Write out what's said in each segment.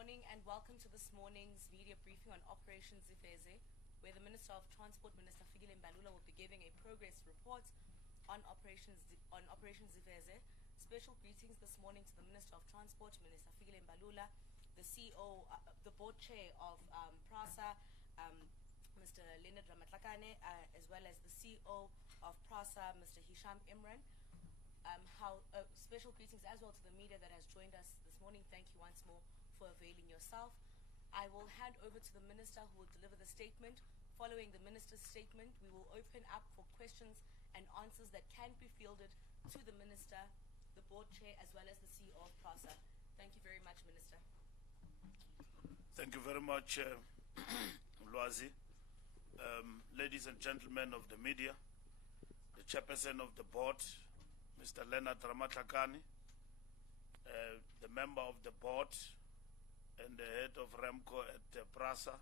morning and welcome to this morning's media briefing on Operation Ziveze, where the Minister of Transport, Minister Fikile Mbalula, will be giving a progress report on Operation Ziveze. Special greetings this morning to the Minister of Transport, Minister Fikile Mbalula, the CEO, the board chair of PRASA, Mr. Leonard Ramatlakane, as well as the CEO of PRASA, Mr. Hisham Imran. Special greetings as well to the media that has joined us this morning. Thank you once more for availing yourself. I will hand over to the Minister who will deliver the statement. Following the Minister's statement, we will open up for questions and answers that can be fielded to the Minister, the Board Chair, as well as the CEO of PRASA. Thank you very much, Minister. Thank you very much, Lwazi. Ladies and gentlemen of the media, the Chairperson of the Board, Mr. Leonard Ramatlakane, the member of the board and the head of REMCO at PRASA,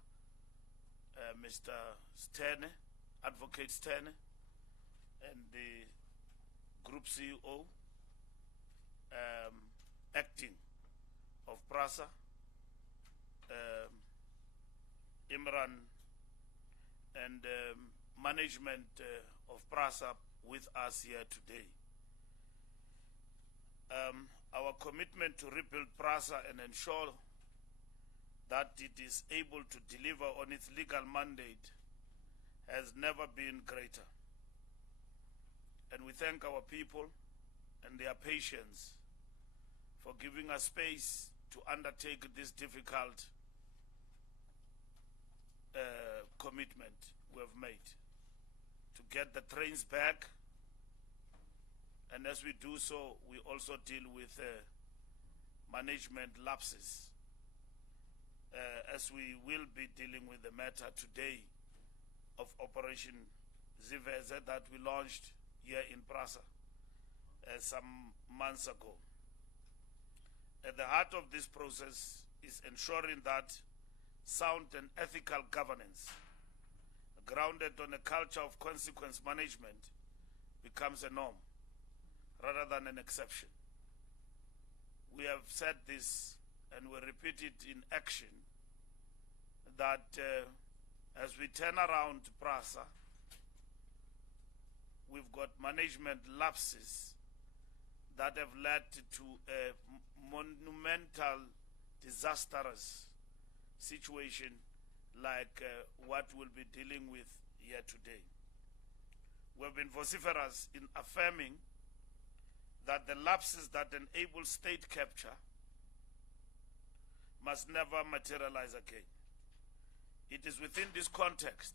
Mr. Stene, Advocate Stene, and the Group CEO, acting of PRASA, Imran, and management of PRASA with us here today. Our commitment to rebuild PRASA and ensure that it is able to deliver on its legal mandate has never been greater. And we thank our people and their patience for giving us space to undertake this difficult commitment we have made to get the trains back. And as we do so, we also deal with management lapses, as we will be dealing with the matter today of Operation Ziveze that we launched here in PRASA some months ago. At the heart of this process is ensuring that sound and ethical governance, grounded on a culture of consequence management, becomes a norm rather than an exception. We have said this and we repeat it in action, that as we turn around PRASA, we've got management lapses that have led to a monumental, disastrous situation like what we'll be dealing with here today. We have been vociferous in affirming that the lapses that enable state capture must never materialize again. It is within this context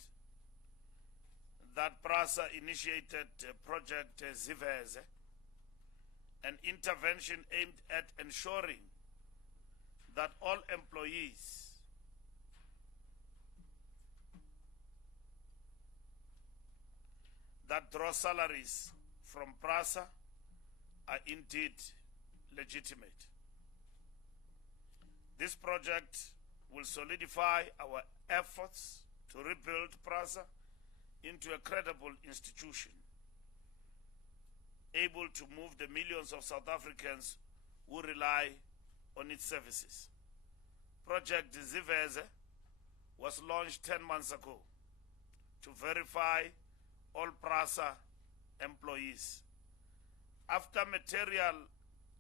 that PRASA initiated Project Ziveze, an intervention aimed at ensuring that all employees that draw salaries from PRASA are indeed legitimate. This project will solidify our efforts to rebuild PRASA into a credible institution, able to move the millions of South Africans who rely on its services. Project Ziveze was launched 10 months ago to verify all PRASA employees. After material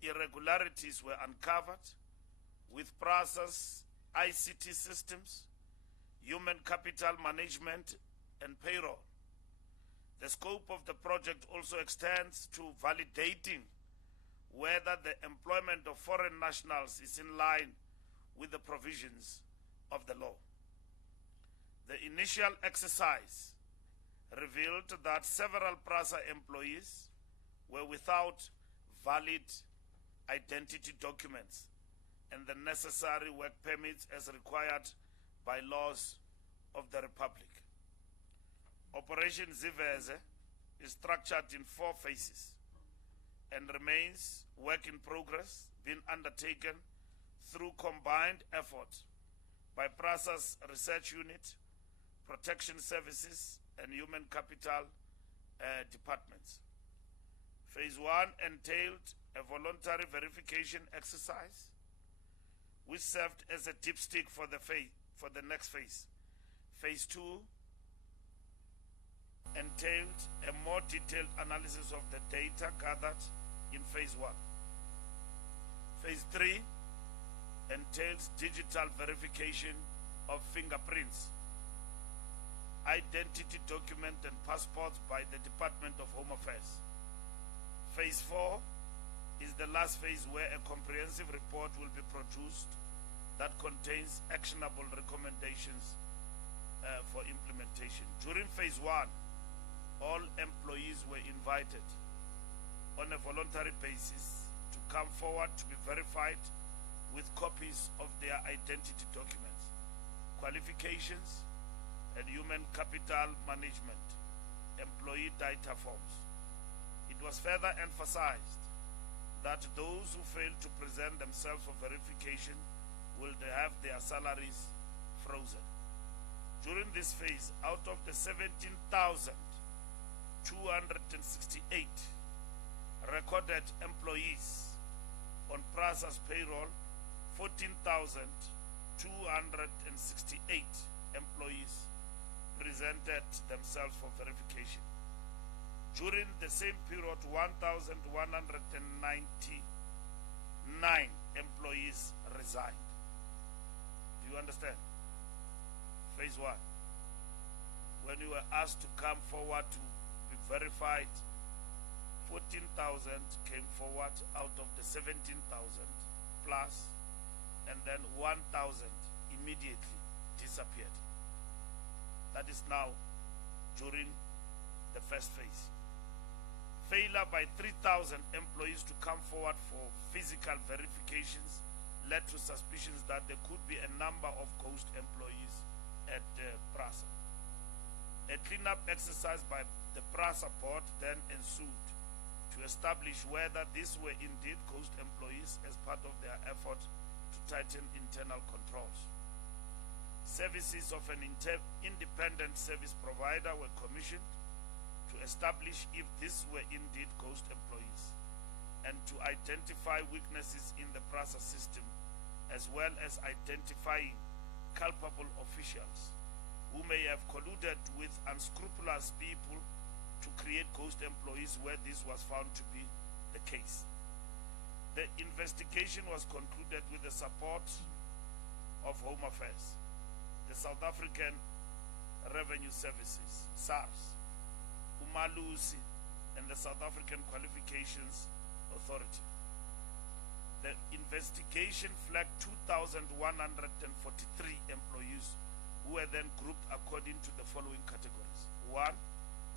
irregularities were uncovered with PRASA's ICT systems, human capital management, and payroll, the scope of the project also extends to validating whether the employment of foreign nationals is in line with the provisions of the law. The initial exercise revealed that several PRASA employees were without valid identity documents and the necessary work permits as required by laws of the Republic. Operation Ziveze is structured in 4 phases and remains work in progress, being undertaken through combined effort by PRASA's research unit, protection services, and human capital departments. Phase 1 entailed a voluntary verification exercise which served as a dipstick for the next phase. Phase 2 entailed a more detailed analysis of the data gathered in phase 1. Phase 3 entails digital verification of fingerprints, identity document and passports by the Department of Home Affairs. Phase 4 is the last phase where a comprehensive report will be produced that contains actionable recommendations for implementation. During phase 1, all employees were invited on a voluntary basis to come forward to be verified with copies of their identity documents, qualifications, and human capital management employee data forms. It was further emphasized that those who fail to present themselves for verification will have their salaries frozen. During this phase, out of the 17,268 recorded employees on PRASA's payroll, 14,268 employees presented themselves for verification. During the same period, 1,199 employees resigned. Do you understand? Phase 1. When you were asked to come forward to be verified, 14,000 came forward out of the 17,000 plus, and then 1,000 immediately disappeared. That is now during the first phase. Failure by 3,000 employees to come forward for physical verifications led to suspicions that there could be a number of ghost employees at PRASA. A cleanup exercise by the PRASA board then ensued to establish whether these were indeed ghost employees as part of their effort to tighten internal controls. Services of an independent service provider were commissioned to establish if these were indeed ghost employees and to identify weaknesses in the PRASA system, as well as identifying culpable officials who may have colluded with unscrupulous people to create ghost employees where this was found to be the case. The investigation was concluded with the support of Home Affairs, the South African Revenue Services, SARS, Umalusi, and the South African Qualifications Authority. The investigation flagged 2,143 employees who were then grouped according to the following categories. 1,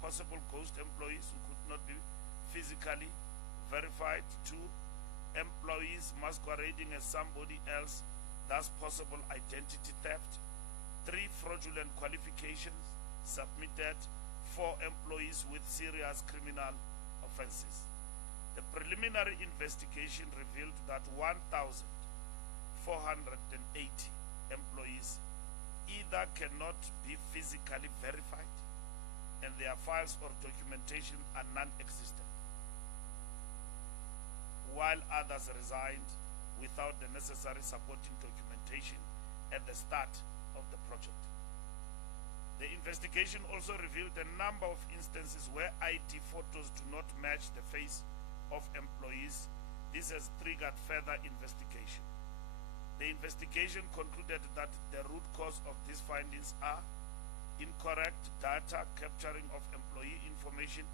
possible ghost employees who could not be physically verified. 2, employees masquerading as somebody else, thus possible identity theft. 3, fraudulent qualifications submitted. 4, employees with serious criminal offenses. The preliminary investigation revealed that 1,480 employees either cannot be physically verified and their files or documentation are non-existent, while others resigned without the necessary supporting documentation at the start of the project. The investigation also revealed a number of instances where ID photos do not match the face of employees. This has triggered further investigation. The investigation concluded that the root cause of these findings are incorrect data capturing of employee information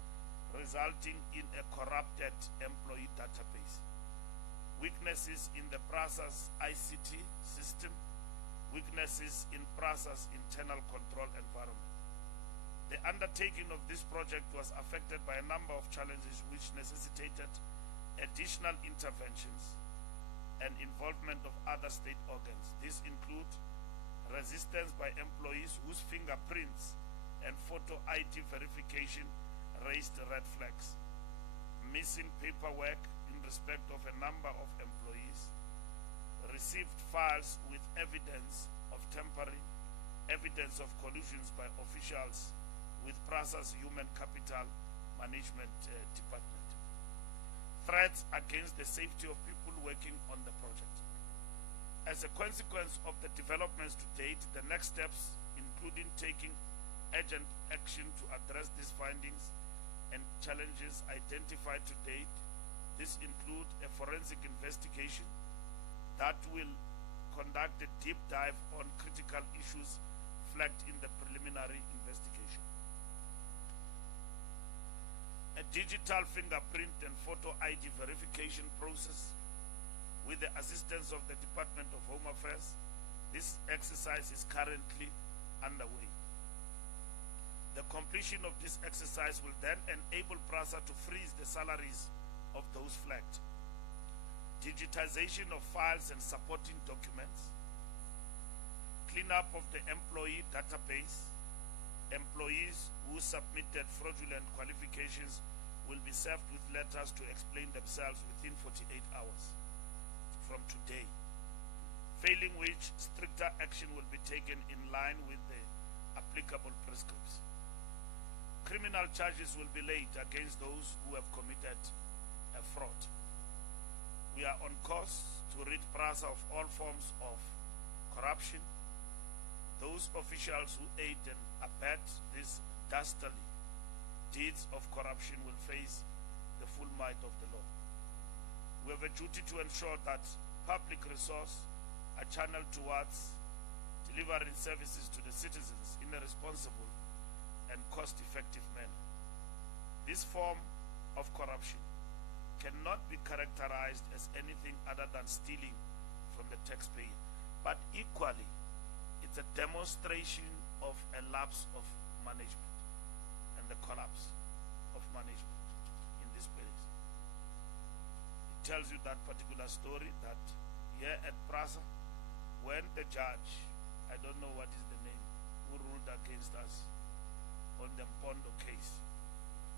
resulting in a corrupted employee database, weaknesses in the PRASA's ICT system, weaknesses in PRASA's internal control environment. The undertaking of this project was affected by a number of challenges which necessitated additional interventions and involvement of other state organs. These include resistance by employees whose fingerprints and photo ID verification raised red flags, missing paperwork in respect of a number of employees, received files with evidence of tampering, evidence of collusions by officials with PRASA's Human Capital Management Department, threats against the safety of people working on the project. As a consequence of the developments to date, the next steps, including taking urgent action to address these findings and challenges identified to date, this include a forensic investigation that will conduct a deep dive on critical issues flagged in the preliminary investigation. A digital fingerprint and photo ID verification process with the assistance of the Department of Home Affairs. This exercise is currently underway. The completion of this exercise will then enable PRASA to freeze the salaries of those flagged. Digitization of files and supporting documents, cleanup of the employee database. Employees who submitted fraudulent qualifications will be served with letters to explain themselves within 48 hours from today, failing which stricter action will be taken in line with the applicable prescripts. Criminal charges will be laid against those who have committed a fraud. We are on course to rid PRASA of all forms of corruption. Those officials who aid and abet these dastardly deeds of corruption will face the full might of the law. We have a duty to ensure that public resources are channeled towards delivering services to the citizens in a responsible and cost-effective manner. This form of corruption cannot be characterized as anything other than stealing from the taxpayer, but equally, it's a demonstration of a lapse of management and the collapse of management in this place. It tells you that particular story that here at PRASA, when the judge, I don't know what is the name, who ruled against us on the Mpondo case,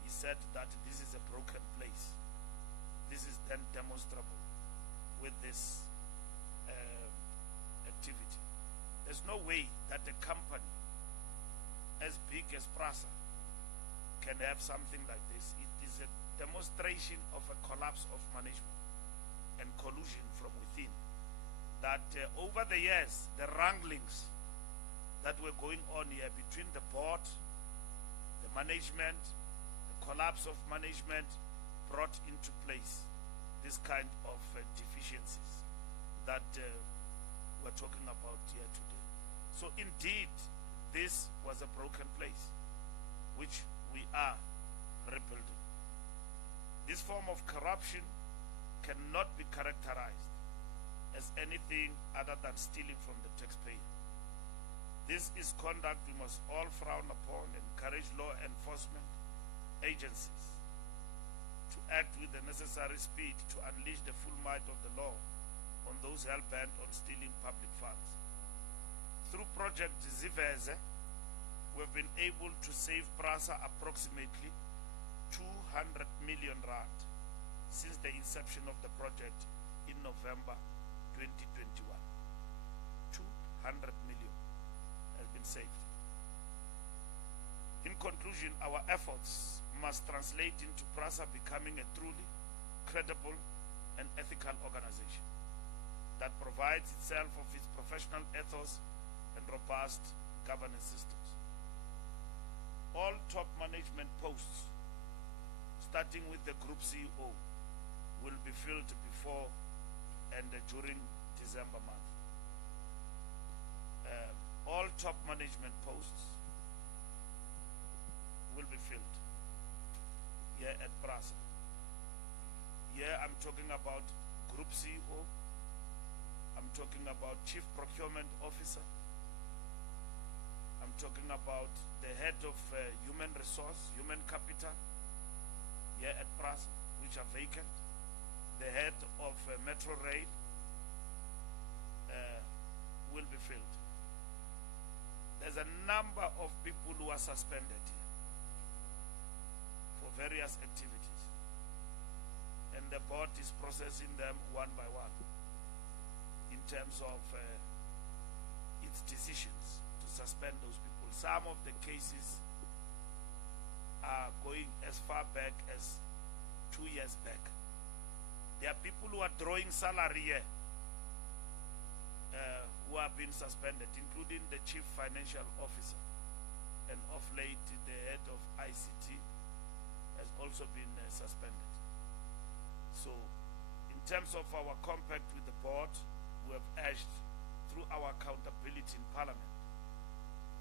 he said that this is a broken place. This is then demonstrable with this activity. There's no way that a company as big as PRASA can have something like this. It is a demonstration of a collapse of management and collusion from within. That over the years, the wranglings that were going on here between the board, the management, the collapse of management brought into place this kind of deficiencies that we're talking about here today. So indeed, this was a broken place, which we are rebuilding. This form of corruption cannot be characterized as anything other than stealing from the taxpayer. This is conduct we must all frown upon and encourage law enforcement agencies to act with the necessary speed to unleash the full might of the law on those hell-bent on stealing public funds. Through Project Ziveze, we have been able to save PRASA approximately 200 million rand since the inception of the project in November 2021. 200 million has been saved. In conclusion, our efforts must translate into PRASA becoming a truly credible and ethical organization that provides itself of its professional ethos and robust governance systems. All top management posts, starting with the Group CEO, will be filled before and during December month. All top management posts will be filled here at PRASA. Here I'm talking about Group CEO, I'm talking about Chief Procurement Officer, I'm talking about the head of human resource, human capital here at PRASA, which are vacant, the head of Metro Rail will be filled. There's a number of people who are suspended here for various activities, and the board is processing them one by one in terms of its decisions to suspend those people. Some of the cases are going as far back as 2 years back. There are people who are drawing salary here who have been suspended, including the chief financial officer, and of late the head of ICT has also been suspended. So in terms of our compact with the board, we have urged through our accountability in Parliament,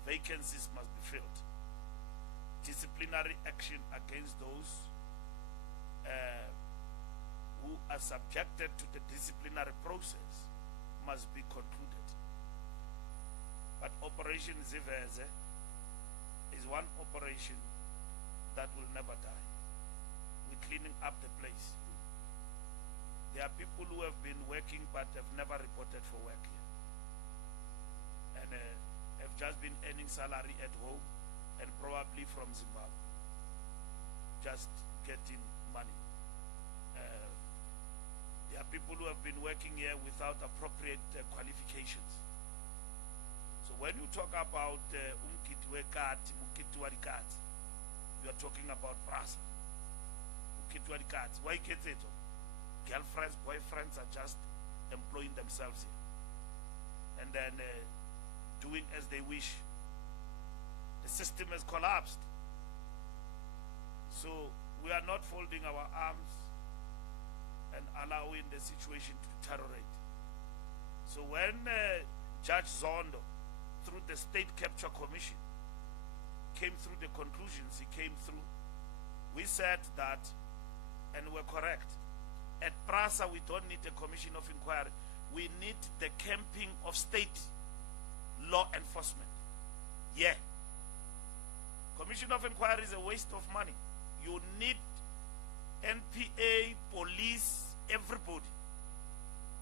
vacancies must be filled. Disciplinary action against those who are subjected to the disciplinary process must be concluded. But Operation Ziveze is one operation that will never die. We're cleaning up the place. There are people who have been working but have never reported for work here, and have just been earning salary at home and probably from Zimbabwe, just getting money. There are people who have been working here without appropriate qualifications. So when you talk about umkiti wekati, umkiti warikati, you are talking about PRASA. Umkiti warikati, why get it? Girlfriends, boyfriends are just employing themselves here and then doing as they wish. The system has collapsed. So we are not folding our arms and allowing the situation to deteriorate. So when Judge Zondo, through the State Capture Commission, came through the conclusions he came through, we said that, and we're correct, at PRASA we don't need a commission of inquiry. We need the camping of state law enforcement. Yeah. Commission of inquiry is a waste of money. You need NPA, police, everybody.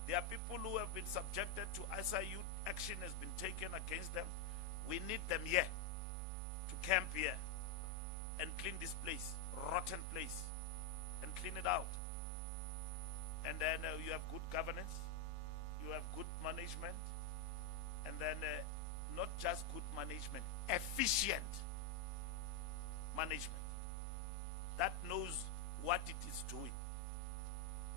There are people who have been subjected to SIU, action has been taken against them. We need them here to camp here and clean this place, rotten place, and clean it out. And then you have good governance, you have good management, and then not just good management, efficient management that knows what it is doing.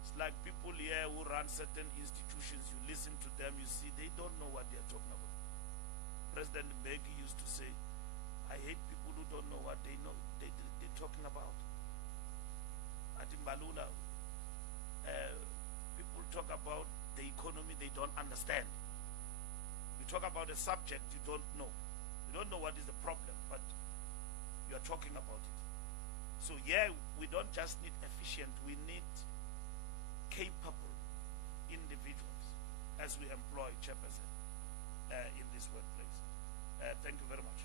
It's like people here who run certain institutions, you listen to them, you see they don't know what they are talking about. President Mbeki used to say, I hate people who don't know what they know they're talking about. At Mbalula, people talk about the economy they don't understand. You talk about a subject you don't know. You don't know what is the problem, but you are talking about it. So yeah, we don't just need efficient, we need capable individuals as we employ chairperson in this workplace. Thank you very much.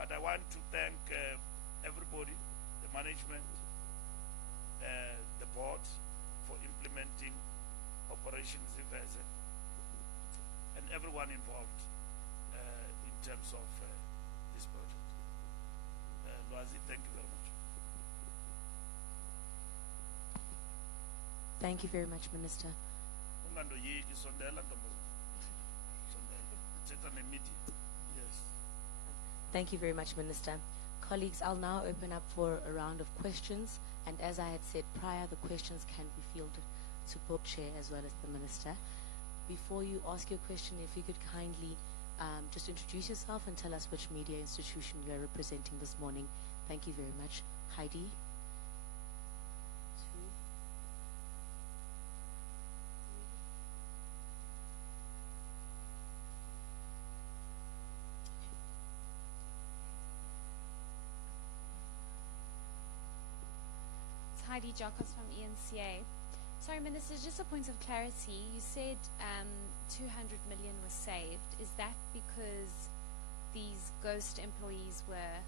But I want to thank everybody, the management, the board, for implementing Operation Ziveze, and everyone involved in terms of this project. Lwazi, thank you very much. Thank you very much, Minister. Ungandoyiki, sondela ntombazana. Sondela. Thetha nemedia. Yes. Thank you very much, Minister. Colleagues, I'll now open up for a round of questions, and as I had said prior, the questions can be fielded to both Chair as well as the Minister. Before you ask your question, if you could kindly just introduce yourself and tell us which media institution you are representing this morning. Thank you very much. Heidi. Heidi Jokos from ENCA. Sorry, Minister, just a point of clarity. You said 200 million was saved. Is that because these ghost employees were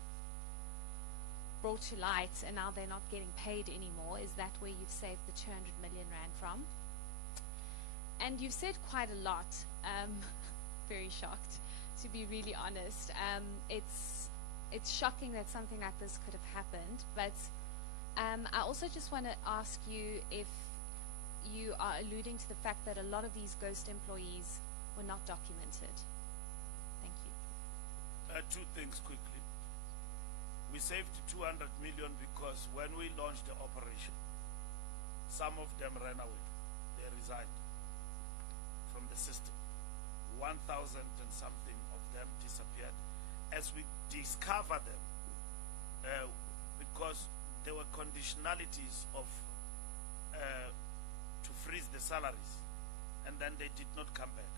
brought to light and now they're not getting paid anymore? Is that where you've saved the 200 million rand from? And you've said quite a lot. Very shocked, to be really honest. It's shocking that something like this could have happened, but I also just want to ask you if you are alluding to the fact that a lot of these ghost employees were not documented. Thank you. Two things quickly. We saved 200 million because when we launched the operation, some of them ran away. They resigned from the system. 1,000 and something of them disappeared. As we discover them, because there were conditionalities of to freeze the salaries, and then they did not come back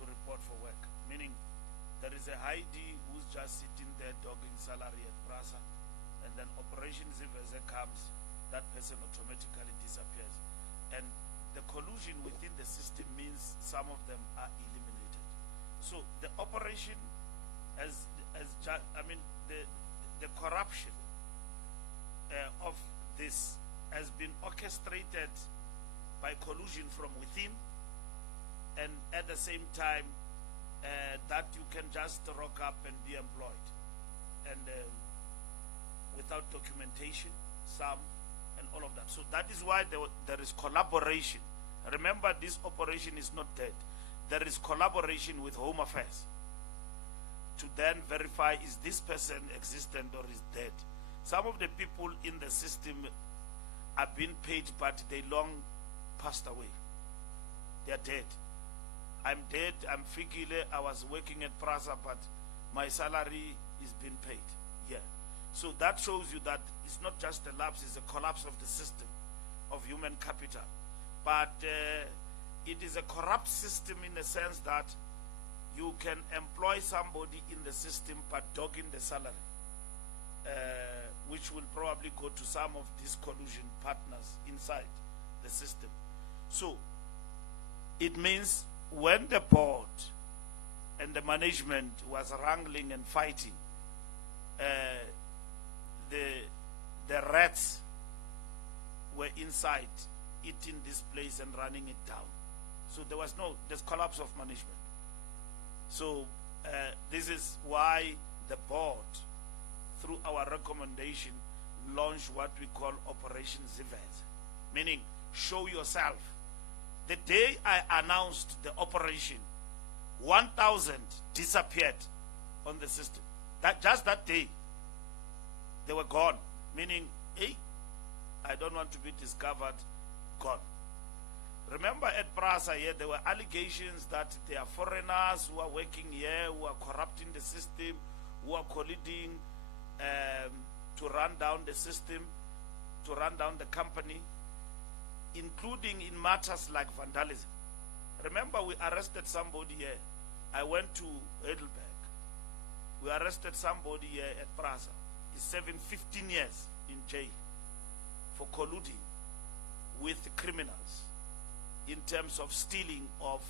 to report for work, meaning there is a Heidi who's just sitting there dogging salary at PRASA, and then Operation Ziveze comes, that person automatically disappears. And the collusion within the system means some of them are eliminated. So the operation the corruption of this has been orchestrated by collusion from within, and at the same time that you can just rock up and be employed, and without documentation, and all of that. So that is why there is collaboration. Remember, this operation is not dead. There is collaboration with Home Affairs to then verify, is this person existent or is dead. Some of the people in the system are being paid, but they long passed away. They are dead. I'm dead, I'm Fikile, I was working at PRASA, but my salary is being paid. Yeah. So that shows you that it's not just a lapse, it's a collapse of the system of human capital. But it is a corrupt system in the sense that you can employ somebody in the system but dogging the salary, which will probably go to some of these collusion partners inside the system. So it means when the board and the management was wrangling and fighting, the rats were inside eating this place and running it down. So there's collapse of management. So this is why the board, through our recommendation, launched what we call Operation Ziveze, meaning show yourself. The day I announced the operation, 1,000 disappeared on the system. Just that day, they were gone, meaning, hey, I don't want to be discovered, gone. Remember at PRASA here, there were allegations that there are foreigners who are working here, who are corrupting the system, who are colluding to run down the system, to run down the company, including in matters like vandalism. Remember, we arrested somebody here. I went to Heidelberg. We arrested somebody here at PRASA. He's serving 15 years in jail for colluding with criminals in terms of stealing of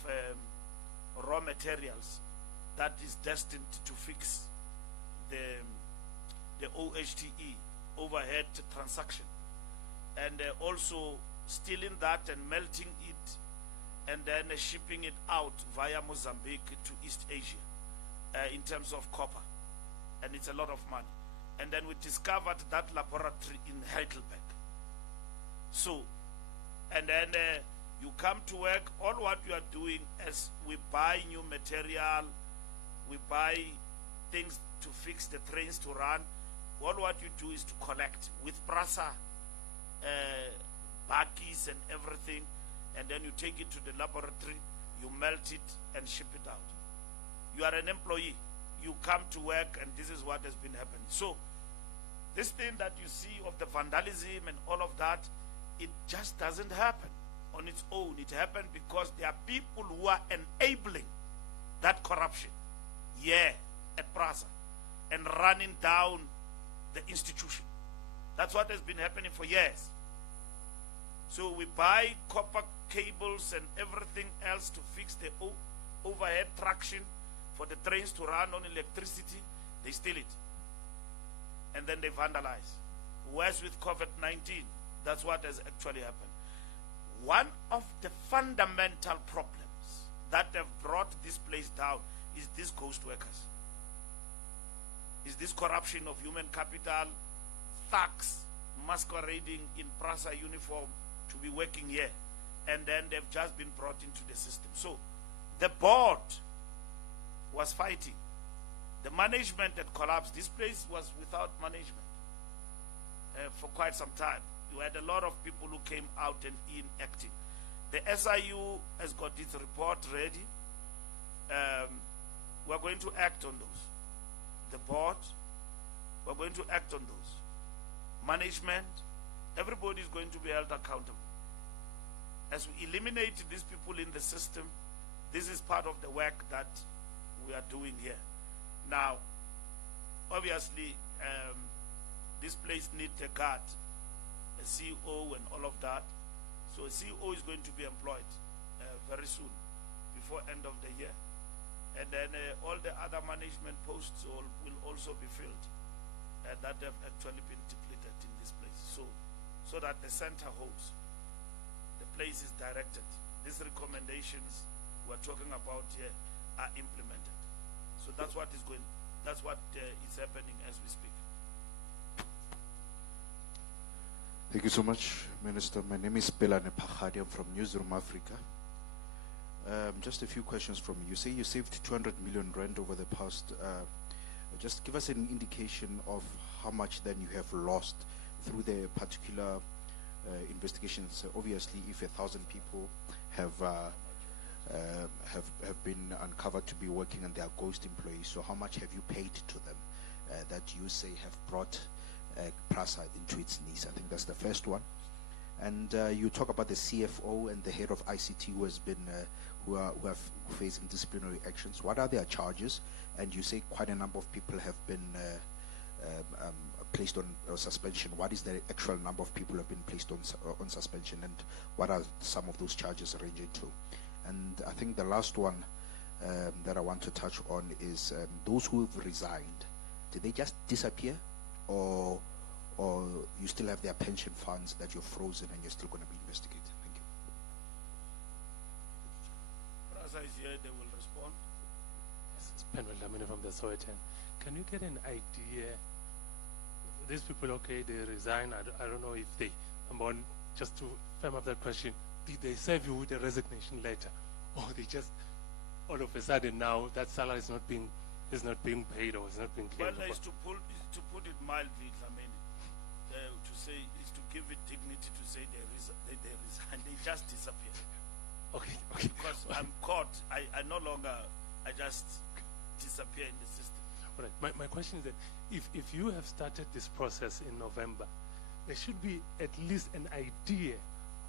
raw materials that is destined to fix the OHTE, overhead transaction, and also stealing that and melting it and then shipping it out via Mozambique to East Asia in terms of copper, and it's a lot of money. And then we discovered that laboratory in Heidelberg. So, and then you come to work, all what you are doing is we buy new material, we buy things to fix the trains to run. All what you do is to collect with PRASA bakkies and everything, and then you take it to the laboratory, you melt it and ship it out. You are an employee, you come to work, and this is what has been happening. So this thing that you see of the vandalism and all of that, it just doesn't happen on its own. It happened because there are people who are enabling that corruption, yeah, at PRASA, and running down the institution. That's what has been happening for years. So we buy copper cables and everything else to fix the overhead traction for the trains to run on electricity. They steal it, and then they vandalize. Whereas with COVID-19, that's what has actually happened. One of the fundamental problems that have brought this place down is these ghost workers. Is this corruption of human capital, thugs masquerading in PRASA uniform to be working here, and then they've just been brought into the system. So the board was fighting. The management had collapsed. This place was without management for quite some time. You had a lot of people who came out and in acting. The SIU has got its report ready. we're going to act on those. The board, we're going to act on those. Management, everybody is going to be held accountable. As we eliminate these people in the system, this is part of the work that we are doing here. Now, obviously, this place needs a guard, a CEO and all of that. So a CEO is going to be employed very soon, before end of the year. And then all the other management posts will also be filled that have actually been depleted in this place. So that the center holds. The place is directed. These recommendations we're talking about here are implemented. So that's what is is happening as we speak. Thank you so much, Minister. My name is Pelane Pachadi. I'm from Newsroom Africa. Just a few questions from you. You say you saved 200 million rand over the past. Just give us an indication of how much then you have lost through the particular investigations. Obviously, if 1,000 people have been uncovered to be working and they are ghost employees, so how much have you paid to them that you say have brought PRASA into its knees? I think that's the first one. And you talk about the CFO and the head of ICT who has been who are facing disciplinary actions. What are their charges? And you say quite a number of people have been placed on suspension. What is the actual number of people who have been placed on suspension, and what are some of those charges ranging to? And I think the last one that I want to touch on is those who have resigned. Did they just disappear, or you still have their pension funds that you're frozen and you're still going to be investigated? Thank you. PRASA is here, they will respond. This is Penwell Lamini from the Sowetan. Can you get an idea? These people, okay, they resign. I don't know if they, just to firm up that question, did they serve you with a resignation letter, or they just all of a sudden now that salary is not being paid or is not being claimed? Well, to put it mildly, to say is to give it dignity to say they resign. They just disappear. Okay. Because I'm caught. I no longer. I just disappear in the system. All right. My question is that if you have started this process in November, there should be at least an idea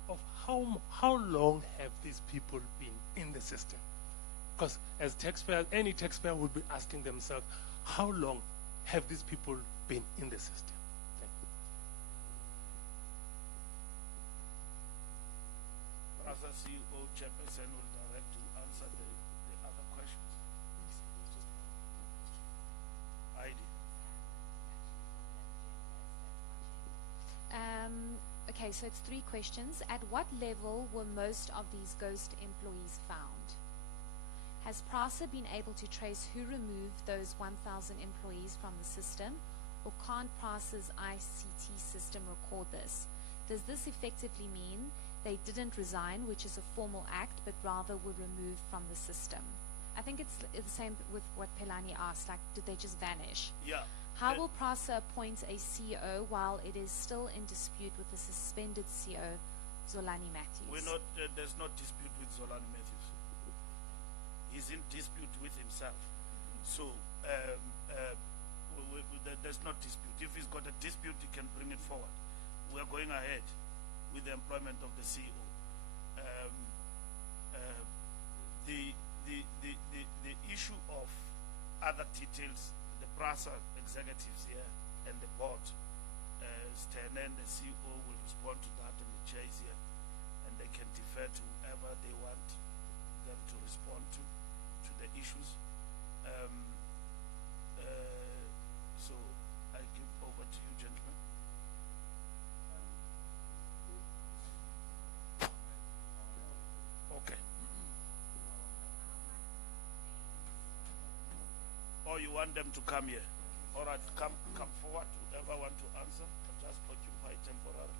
of how long have these people been in the system? Because as taxpayers, any taxpayer would be asking themselves, how long have these people been in the system? Thank you. PRASA CEO Chairperson will direct to answer the other questions. Heidi. Okay, so it's 3 questions. At what level were most of these ghost employees found? Has PRASA been able to trace who removed those 1,000 employees from the system, or can't PRASA's ICT system record this? Does this effectively mean they didn't resign, which is a formal act, but rather were removed from the system? I think it's the same with what Pelani asked, like, did they just vanish? Yeah. How will PRASA appoint a CEO while it is still in dispute with the suspended CEO, Zolani Matthews? There's no dispute with Zolani Matthews. He's in dispute with himself. So there's no dispute. If he's got a dispute, he can bring it forward. We are going ahead with the employment of the CEO. The issue of other details, the PRASA executives here and the board, Stan and the CEO will respond to that, and the chair is here, and they can defer to whoever they want them to respond to the issues. So I give over to you, gentlemen. Okay. Or you want them to come here? All right, come forward. Whoever want to answer, just occupy temporarily.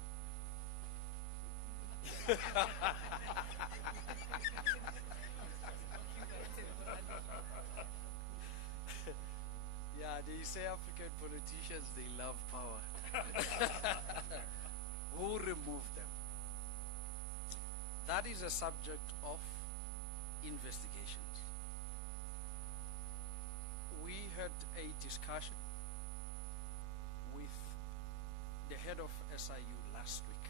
Yeah, they say African politicians, they love power. Who removed them? That is a subject of investigations. had a discussion with the head of SIU last week.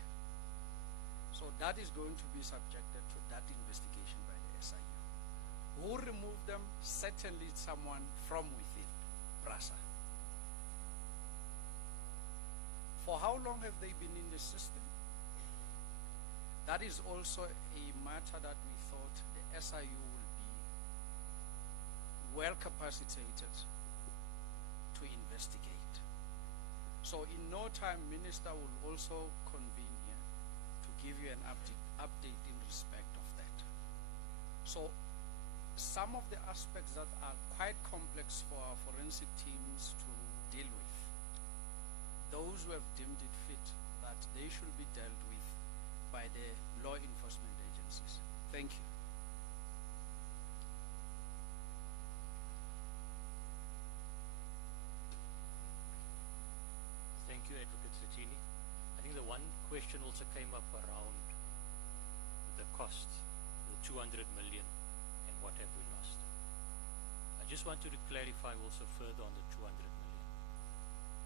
So that is going to be subjected to that investigation by the SIU. Who removed them? Certainly someone from within PRASA. For how long have they been in the system? That is also a matter that we thought the SIU will be well capacitated to investigate. So in no time, Minister will also convene here to give you an update in respect of that. So some of the aspects that are quite complex for our forensic teams to deal with, those who have deemed it fit that they should be dealt with by the law enforcement agencies. Thank you. Thank you, Advocate Satini. I think the one question also came up around the cost, the 200 million, and what have we lost. I just wanted to clarify also further on the 200 million,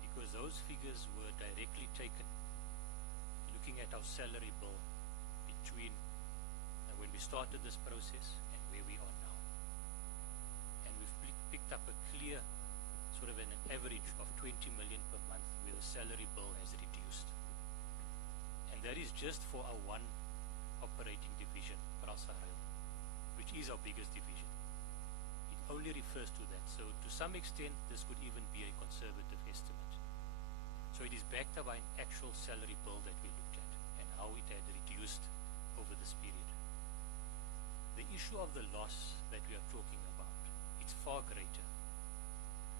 because those figures were directly taken looking at our salary bill between when we started this process and where we are now. And we've picked up a clear sort of an average of 20 million per month where the salary bill has reduced. And that is just for our one operating division, PRASA Rail, which is our biggest division. It only refers to that. So to some extent, this could even be a conservative estimate. So it is backed up by an actual salary bill that we looked at and how it had reduced over this period. The issue of the loss that we are talking about, it's far greater.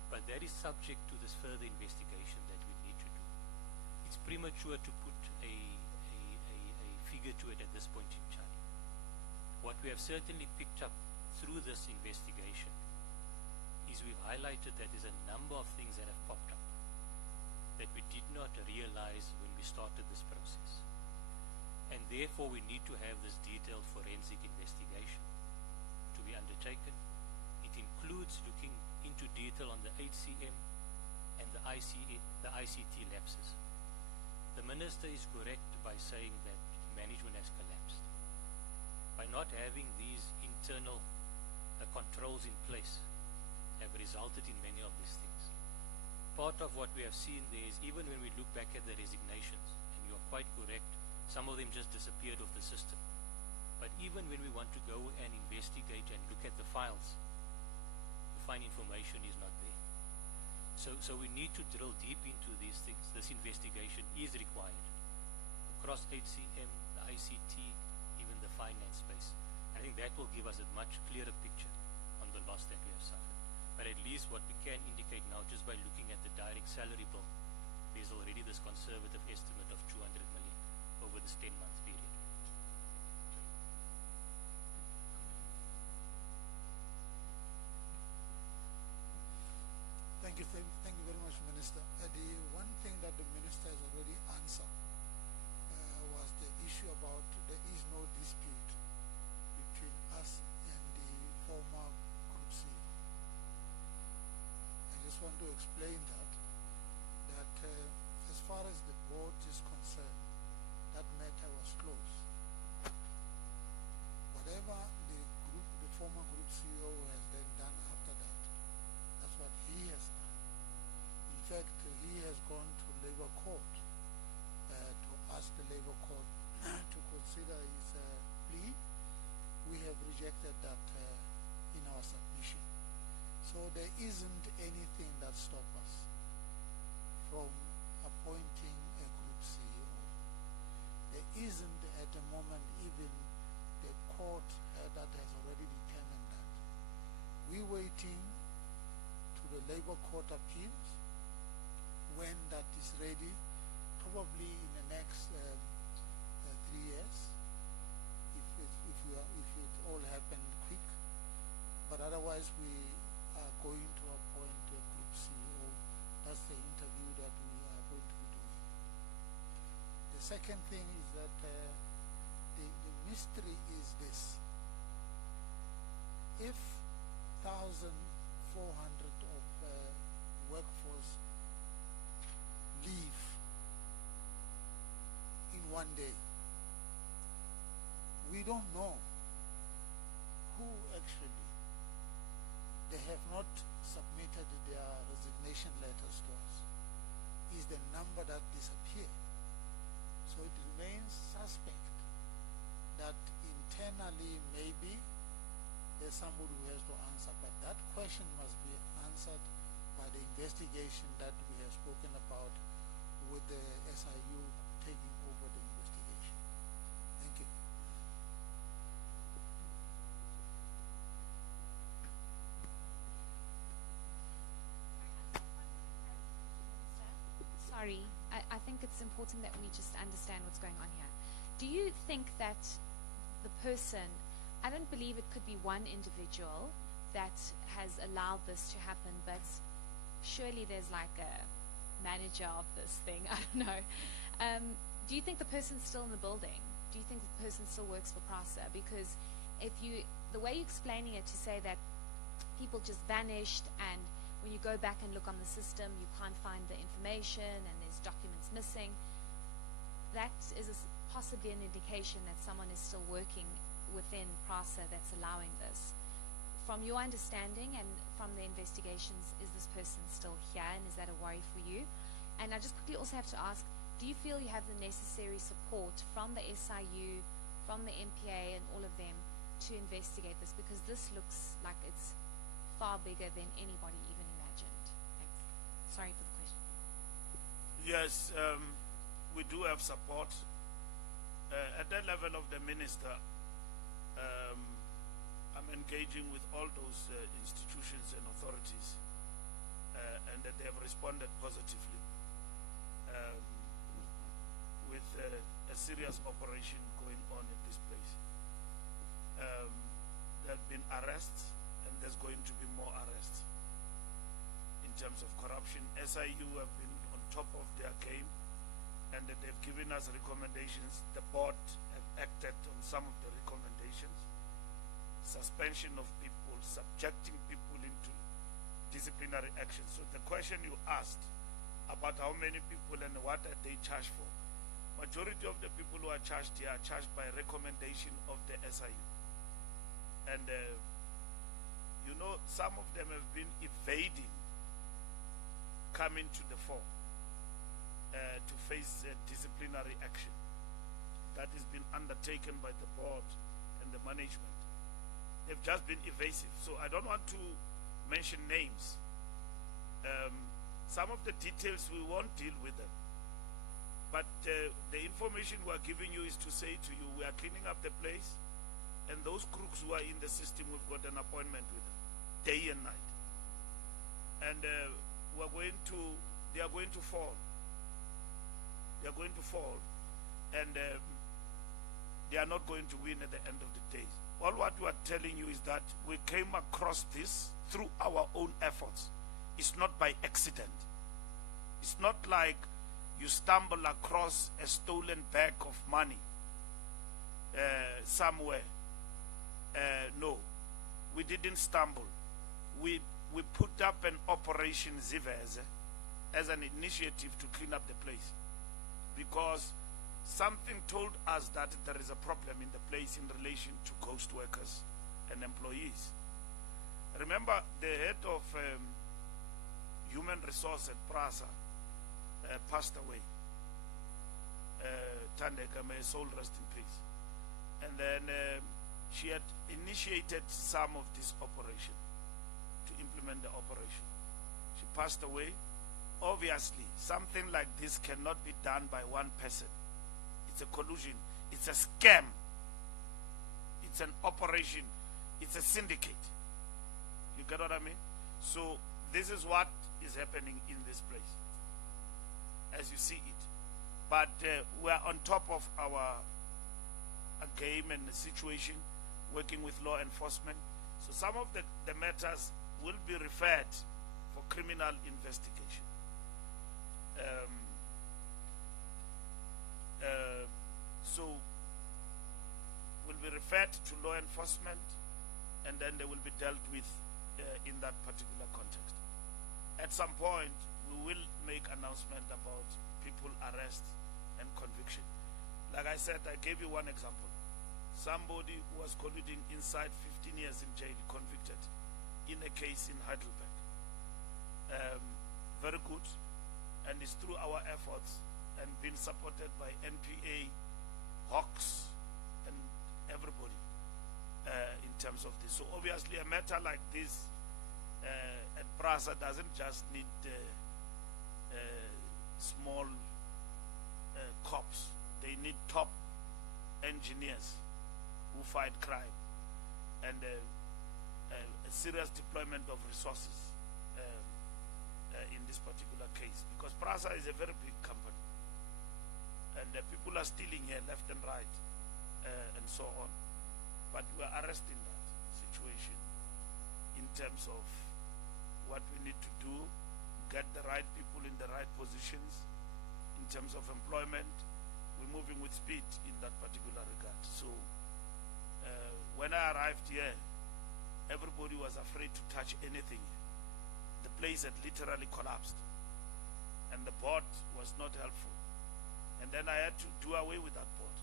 But that is subject to this further investigation that we need to do. It's premature to put a figure to it at this point in time. What we have certainly picked up through this investigation is we've highlighted that there's a number of things that have popped up that we did not realize when we started this process. And therefore we need to have this detailed forensic investigation to be undertaken. It includes looking into detail on the HCM and the ICT lapses. The Minister is correct by saying that management has collapsed. By not having these internal controls in place have resulted in many of these things. Part of what we have seen there is even when we look back at the resignations, and you are quite correct, some of them just disappeared off the system. But even when we want to go and investigate and look at the files, to find information is not there. So we need to drill deep into these things. This investigation is required across HCM, the ICT, even the finance space. I think that will give us a much clearer picture on the loss that we have suffered. But at least what we can indicate now, just by looking at the direct salary bill, there's already this conservative estimate of 200 million over this 10-month period. Thank you very much, Minister. The one thing that the Minister has already answered was the issue about there is no dispute between us and the former Group CEO. I just want to explain that as far as the board is concerned, that matter was closed. Whatever the former Group CEO has then done after that, that's what he has done. In fact, he has gone to Labour Court to ask the Labour Court to consider his plea. We have rejected that in our submission. So there isn't anything that stops us from appointing a Group CEO. There isn't at the moment even the court that has already determined that. We're waiting to the Labour Court appeals. When that is ready, probably in the next 3 years, if it all happen quick. But otherwise, we are going to appoint a Group CEO. That's the interview that we are going to be doing. The second thing is that the mystery is this. If 1,400 of workforce leave in one day. We don't know who actually, they have not submitted their resignation letters to us, is the number that disappeared. So it remains suspect that internally maybe there's somebody who has to answer, but that question must be answered by the investigation that we have spoken about with the SIU taking over the investigation. Thank you. Sorry, I think it's important that we just understand what's going on here. Do you think that the person, I don't believe it could be one individual that has allowed this to happen, but surely there's like a manager of this thing, I don't know. Do you think the person's still in the building? Do you think the person still works for PRASA? Because if you, the way you're explaining it to say that people just vanished and when you go back and look on the system, you can't find the information and there's documents missing, that is possibly an indication that someone is still working within PRASA that's allowing this. From your understanding and from the investigations, is this person still here and is that a worry for you? And I just quickly also have to ask, do you feel you have the necessary support from the SIU, from the MPA and all of them to investigate this? Because this looks like it's far bigger than anybody even imagined. Thanks. Sorry for the question. Yes, we do have support. At the level of the minister, I'm engaging with all those institutions and authorities, and that they have responded positively with a serious operation going on at this place. There have been arrests, and there's going to be more arrests. In terms of corruption, SIU have been on top of their game, and that they've given us recommendations. The board have acted on some of the recommendations. Suspension of people, subjecting people into disciplinary action. So the question you asked about how many people and what are they charged for, majority of the people who are charged here are charged by recommendation of the SIU. And you know, some of them have been evading coming to the fore to face disciplinary action that has been undertaken by the board and the management. They've just been evasive. So I don't want to mention names. Some of the details we won't deal with them. But the information we're giving you is to say to you, we are cleaning up the place, and those crooks who are in the system, we've got an appointment with them, day and night. And we're going to, they are going to fall. They are going to fall, and they are not going to win at the end of the day. All what we are telling you is that we came across this through our own efforts. It's not by accident. It's not like you stumble across a stolen bag of money somewhere. No, we didn't stumble. We put up an operation Ziveze as an initiative to clean up the place, because something told us that there is a problem in the place in relation to ghost workers and employees. Remember, the head of human resource at PRASA passed away. Tandeka, may his soul rest in peace. And then she had initiated some of this operation, to implement the operation. She passed away. Obviously, something like this cannot be done by one person. It's a collusion. It's a scam. It's an operation. It's a syndicate. You get what I mean? So this is what is happening in this place, as you see it. But we are on top of our game and the situation, working with law enforcement. So some of the matters will be referred for criminal investigation. So will be referred to law enforcement, and then they will be dealt with in that particular context. At some point, we will make announcement about people arrest and conviction. Like I said, I gave you one example. Somebody who was colluding inside 15 years in jail, convicted in a case in Heidelberg. Very good, and it's through our efforts and being supported by NPA, Hawks, and everybody in terms of this. So obviously a matter like this at PRASA doesn't just need small cops. They need top engineers who fight crime, and a serious deployment of resources in this particular case, because PRASA is a very big company, and people are stealing here left and right, and so on. But we are arresting that situation in terms of what we need to do, get the right people in the right positions. In terms of employment, we're moving with speed in that particular regard. So when I arrived here, everybody was afraid to touch anything. The place had literally collapsed, and the board was not helpful. And then I had to do away with that board,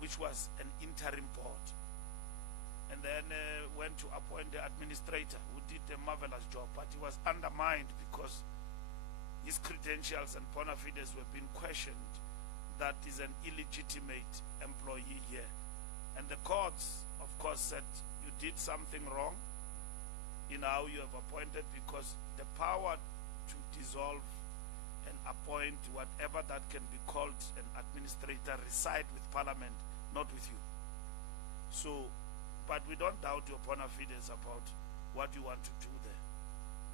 which was an interim board. And then went to appoint the administrator, who did a marvelous job, but he was undermined because his credentials and bona fides were being questioned. That is an illegitimate employee here. And the courts, of course, said you did something wrong in how you have appointed, because the power to dissolve and appoint whatever that can be called an administrator reside with Parliament, not with you. So, but we don't doubt your bona fides about what you want to do there.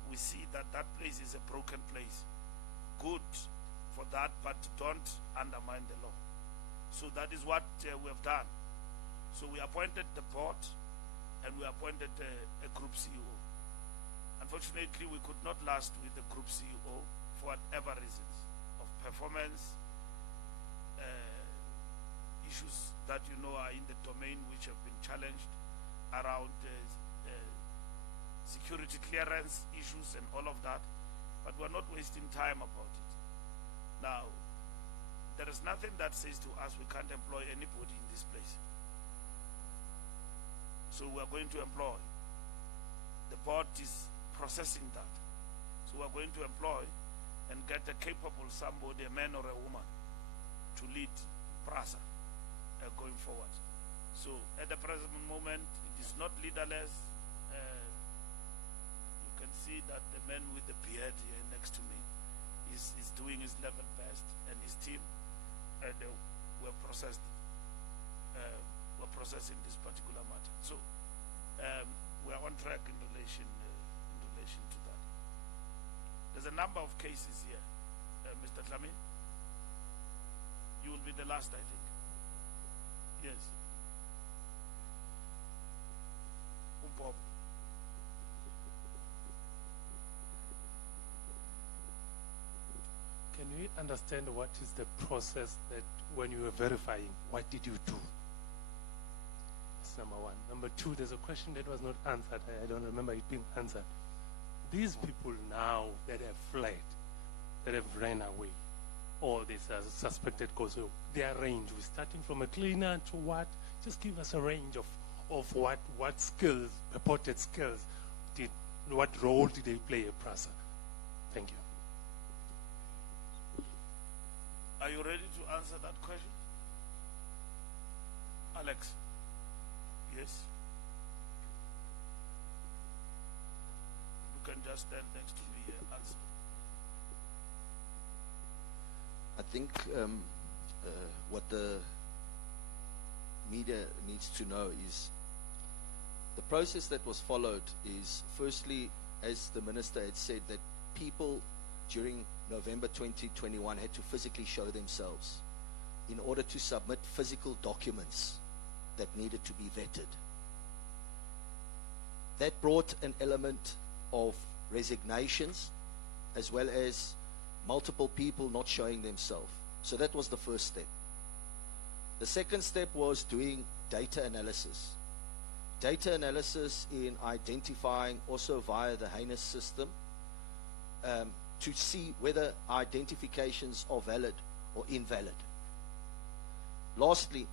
We see that that place is a broken place. Good for that, but don't undermine the law. So that is what we have done. So we appointed the board, and we appointed a group CEO. Unfortunately, we could not last with the group CEO for whatever reasons of performance, issues that you know are in the domain which have been challenged around security clearance issues and all of that. But we're not wasting time about it. Now, there is nothing that says to us we can't employ anybody in this place. So we are going to employ. The board is processing that. So we are going to employ and get a capable somebody, a man or a woman, to lead PRASA going forward. So at the present moment, it is not leaderless. You can see that the man with the beard here next to me is doing his level best, and his team, and we're processing this particular matter. So we are on track in relation to that. There's a number of cases here. Mr. Tlamin, you will be the last, I think. Yes. Bob. Can we understand what is the process that when you were verifying, what did you do? That's number one. Number two, there's a question that was not answered. I don't remember it being answered. These people now that have fled, that have ran away, or these suspected cause, their range, we're starting from a cleaner to what? Just give us a range of what skills, purported skills, what role did they play at PRASA? Thank you. Are you ready to answer that question? Alex? Yes? You can just stand next to me and answer. I think what the media needs to know is the process that was followed is, firstly, as the minister had said, that people during November 2021 had to physically show themselves in order to submit physical documents that needed to be vetted. That brought an element of resignations as well as multiple people not showing themselves. So that was the first step. The second step was doing data analysis data analysis in identifying also via the heinous system to see whether identifications are valid or invalid. Lastly,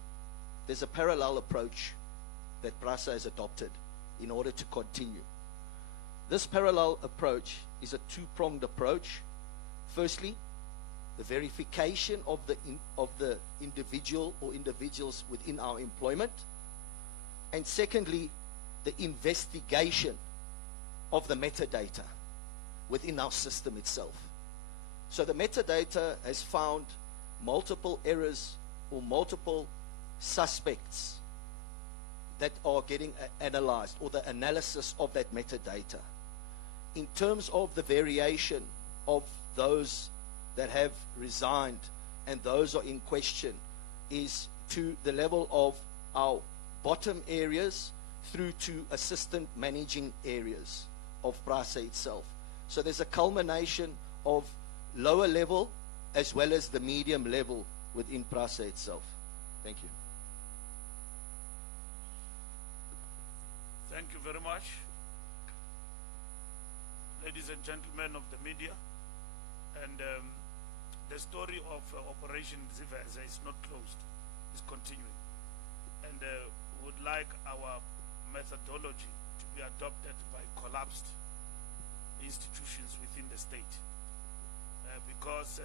there's a parallel approach that PRASA has adopted in order to continue. This parallel approach is a two-pronged approach. Firstly, the verification of the individual or individuals within our employment, and secondly, the investigation of the metadata within our system itself. So the metadata has found multiple errors or multiple suspects that are getting analyzed, or the analysis of that metadata. In terms of the variation of those that have resigned and those are in question, is to the level of our bottom areas through to assistant managing areas of PRASA itself. So there's a culmination of lower level as well as the medium level within PRASA itself. Thank you. Thank you very much. Ladies and gentlemen of the media, and the story of Operation Ziveze is not closed, it's continuing. And would like our methodology to be adopted by collapsed institutions within the state. Because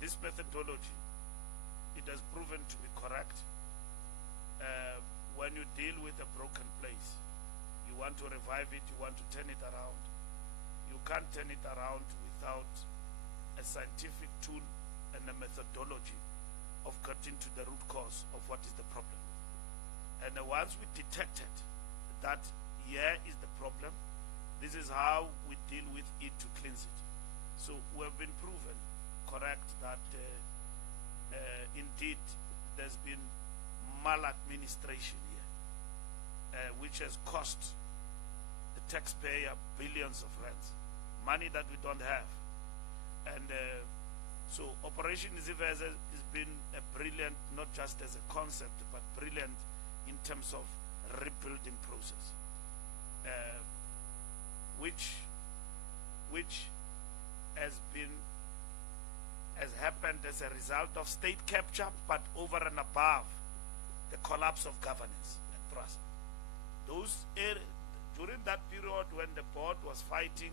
this methodology, it has proven to be correct. When you deal with a broken place, you want to revive it, you want to turn it around. You can't turn it around without a scientific tool and a methodology of getting to the root cause of what is the problem. And once we detected that here is the problem, this is how we deal with it to cleanse it. So we have been proven correct that indeed there's been maladministration here, which has cost the taxpayer billions of rands, money that we don't have. And so Operation Ziveze has been a brilliant, not just as a concept, but brilliant in terms of rebuilding process, which has happened as a result of state capture, but over and above the collapse of governance at PRASA. During that period when the board was fighting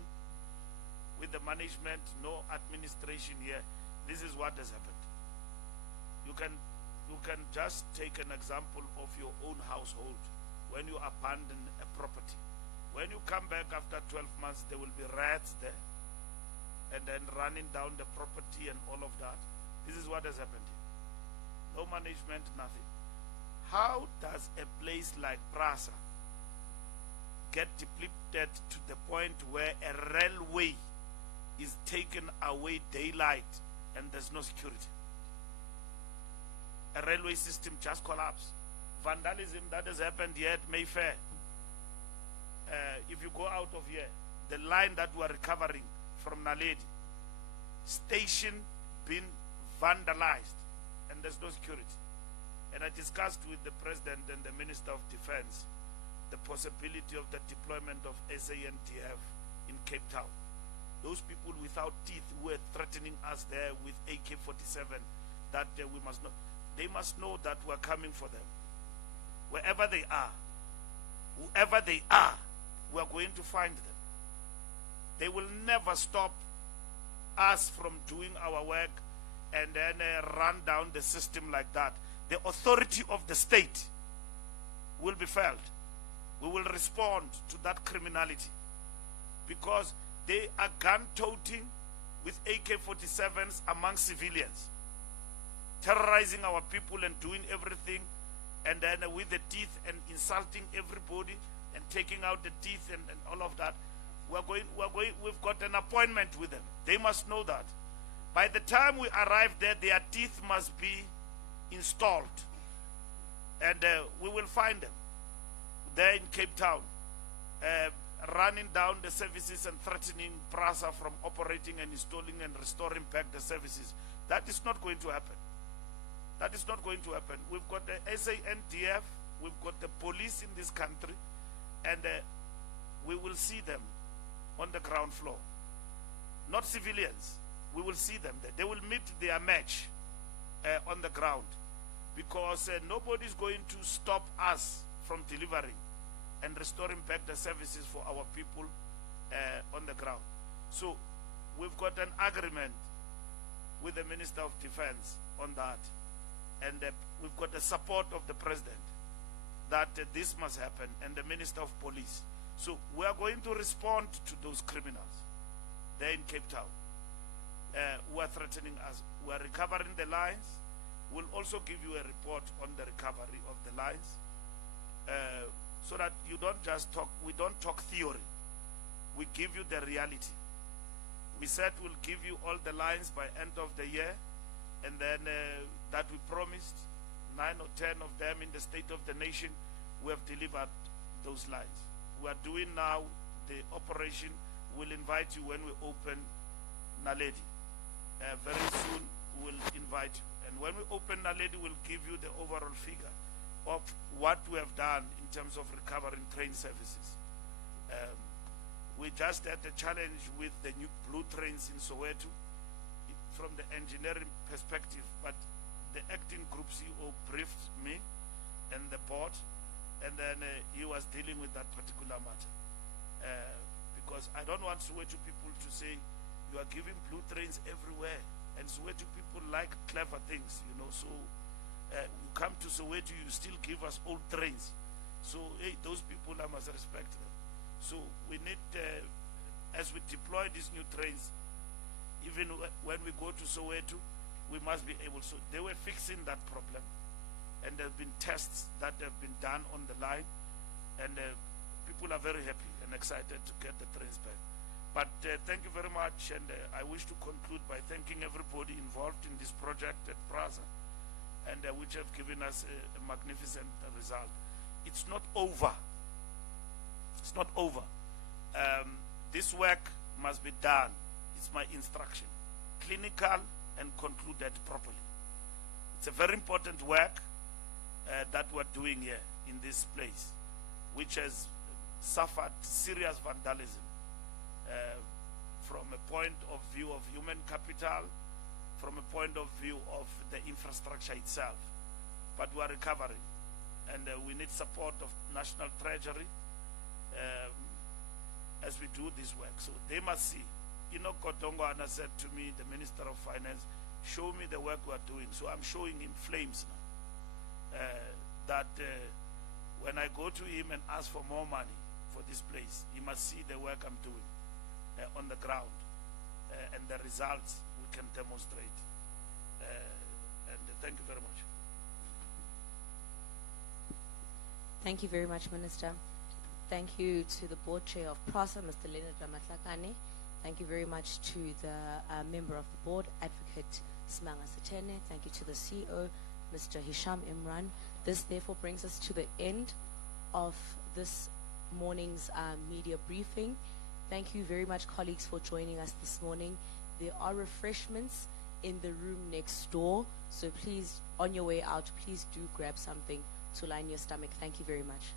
with the management, no administration here, this is what has happened. You can just take an example of your own household. When you abandon a property, when you come back after 12 months, there will be rats there, and then running down the property and all of that. This is what has happened here. No management, nothing. How does a place like PRASA get depleted to the point where a railway is taken away daylight and there's no security? A railway system just collapsed. Vandalism that has happened here at Mayfair. If you go out of here, the line that we are recovering from Naledi, station been vandalized and there's no security. And I discussed with the President and the Minister of Defense the possibility of the deployment of SANDF in Cape Town. Those people without teeth who were threatening us there with AK-47, that we must know. They must know that we're coming for them. Wherever they are, whoever they are, we're going to find them. They will never stop us from doing our work and then run down the system like that. The authority of the state will be felt. We will respond to that criminality because they are gun-toting with AK-47s among civilians, terrorizing our people and doing everything, and then with the teeth and insulting everybody and taking out the teeth and all of that. We've got an appointment with them. They must know that. By the time we arrive there, their teeth must be installed. And we will find them there in Cape Town, running down the services and threatening PRASA from operating and installing and restoring back the services. That is not going to happen. That is not going to happen. We've got the SANDF we've got the police in this country, and we will see them on the ground floor. Not civilians. We will see them there. They will meet their match on the ground, because nobody's going to stop us from delivering and restoring back the services for our people on the ground. So we've got an agreement with the Minister of Defense on that, and we've got the support of the President that this must happen, and the Minister of Police. So we are going to respond to those criminals there in Cape Town who are threatening us. We are recovering the lines. We'll also give you a report on the recovery of the lines, so that you don't just talk, we don't talk theory. We give you the reality. We said we'll give you all the lines by end of the year, and then that we promised, 9 or 10 of them in the state of the nation, we have delivered those lines. We are doing now the operation. We'll invite you when we open Naledi. Very soon we'll invite you. And when we open Naledi, we'll give you the overall figure of what we have done in terms of recovering train services. We just had a challenge with the new blue trains in Soweto from the engineering perspective, but the acting group CEO briefed me and the board, and then he was dealing with that particular matter. Because I don't want Soweto people to say you are giving blue trains everywhere, and Soweto people like clever things, you know. So you come to Soweto, you still give us old trains. So hey, those people, I must respect them. So we need, as we deploy these new trains, even when we go to Soweto, we must be able. So they were fixing that problem, and there have been tests that have been done on the line, and people are very happy and excited to get the trains back. But thank you very much, and I wish to conclude by thanking everybody involved in this project at PRASA, and which have given us a magnificent result. It's not over. It's not over. This work must be done. It's my instruction. Clinical and concluded properly. It's a very important work that we're doing here in this place, which has suffered serious vandalism from a point of view of human capital, from a point of view of the infrastructure itself. But we are recovering, and we need support of National Treasury as we do this work. So they must see. Enoch Kotongwana said to me, the Minister of Finance, show me the work we are doing. So I'm showing him flames now. That when I go to him and ask for more money for this place, he must see the work I'm doing on the ground and the results we can demonstrate. And thank you very much. Thank you very much, Minister. Thank you to the board chair of PRASA, Mr. Leonard Ramatlakane. Thank you very much to the member of the board, Advocate Smanga Satene. Thank you to the CEO, Mr. Hisham Imran. This therefore brings us to the end of this morning's media briefing. Thank you very much, colleagues, for joining us this morning. There are refreshments in the room next door, so please, on your way out, please do grab something to line your stomach. Thank you very much.